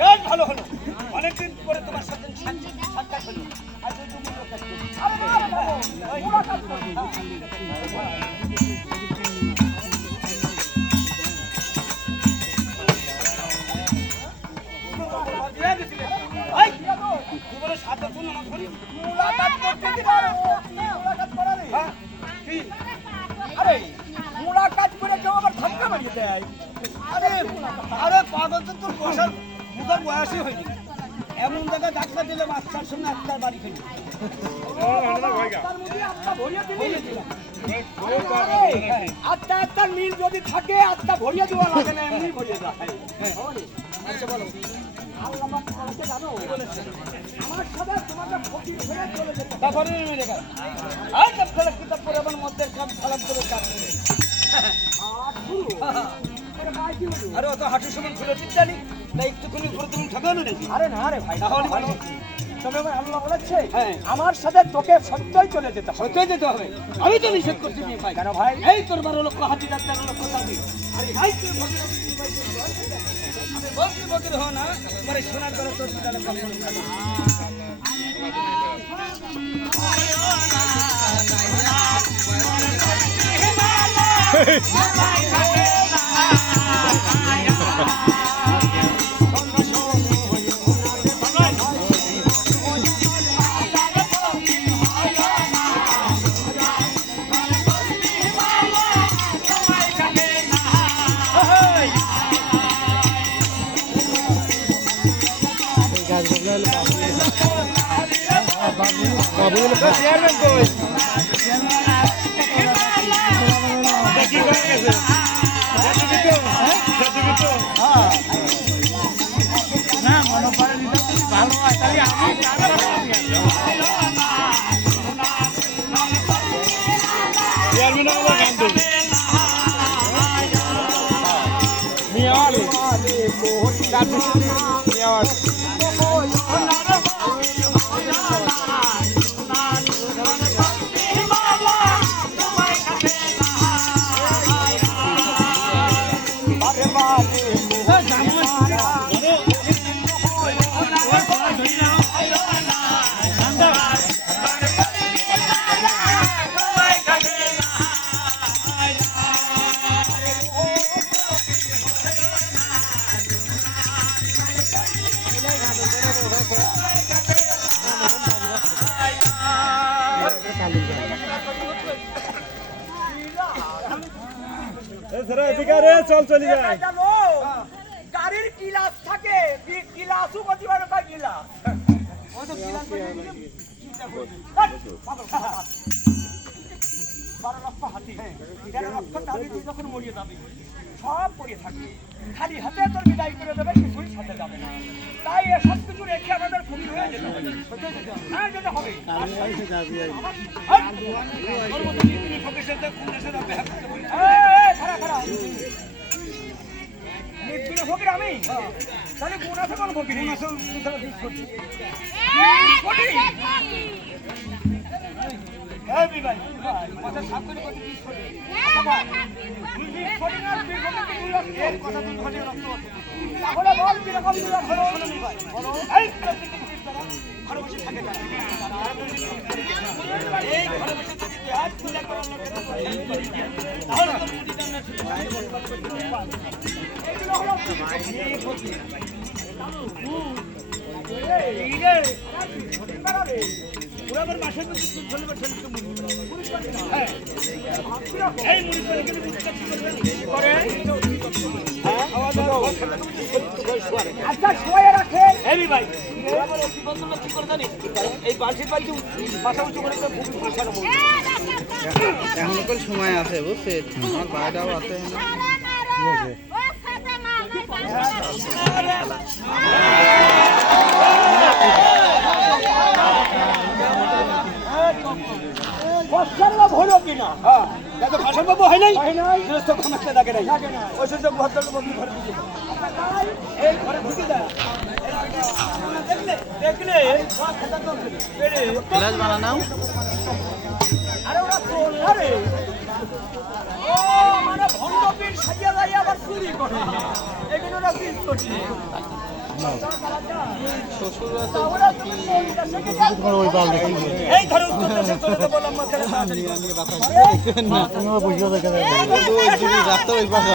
বেশ ভালো হলো, অনেকদিন পরে তোমার সাথে সাক্ষাৎ হলো। আর বয়সই হয়নি, এমন জায়গায় ডাক্তার দিলে মাস্টার সঙ্গে আত্মার বাড়ি খেলি আত্মা আত্মার মিল যদি থাকে আত্মা ভরিয়ে দেওয়া লাগে না, এমনি ভরিয়ে দেওয়া হয়। আমার সাথে তোমাকে ফকির হয়ে চলে যেতে তারপরে কিতাব করে আমার মধ্যে কাম খারাপ করে কাজ আরে অত হাঁটুর সমান ছিল ঠিক জানি না, একটুখানি উপরে তুমি ঠকানো নাকি? আরে না রে ভাই, তবে আল্লাহ বলেছে আমার সাথে তোকে সত্যই চলে যেতে হবে, সত্যই যেতে হবে। আমি তো নিষেধ করছি ভাই। কেন ভাই? এই তোর 12 লক্ষ হাতি ডাক্তার লক্ষ দাবি, আরে ভাই তুই আমি বলছি বকর হো না, তোমার সোনার গলা তোর পিতালে কাপড় খাবে। চল চলি যায় গাড়ির গিলাস থাকে, গিলাসও কতিবার পায় গিলাস যখন মরিয়ে যাবে সব পড়িয়ে থাকবে, খালি হাতে তোর বিদায় করে দেবে, কিছুই সাথে যাবে না। তাই এসব কিছু রেখে আমাদের খুবই হয়ে যেতে হবে, হ্যাঁ যেতে হবে। ফকির আমি তাহলে গুণ আছে কোন ফকির? আচ্ছা শোয়ে রাখে ভাই, এই বালতির বালতি পাশা উঁচু করে এখন সময় আছে বুঝছেন, আমার বাড়িটাও আছে। হলো কিনা ভাষণ বাবু হয় নাই, দেখে নাই ওই সব ভদ্রলোক ঘরে ঢুকে এই ঘরে ঢুকে যায় দেখলে বানাও আরে ওরা চুরি করে এগুলো না পিস করছে এই ধরো উত্তর দেশে চলে যাবো লম্বা ছেলে তাড়াতাড়ি। রাস্তার ওই পাশে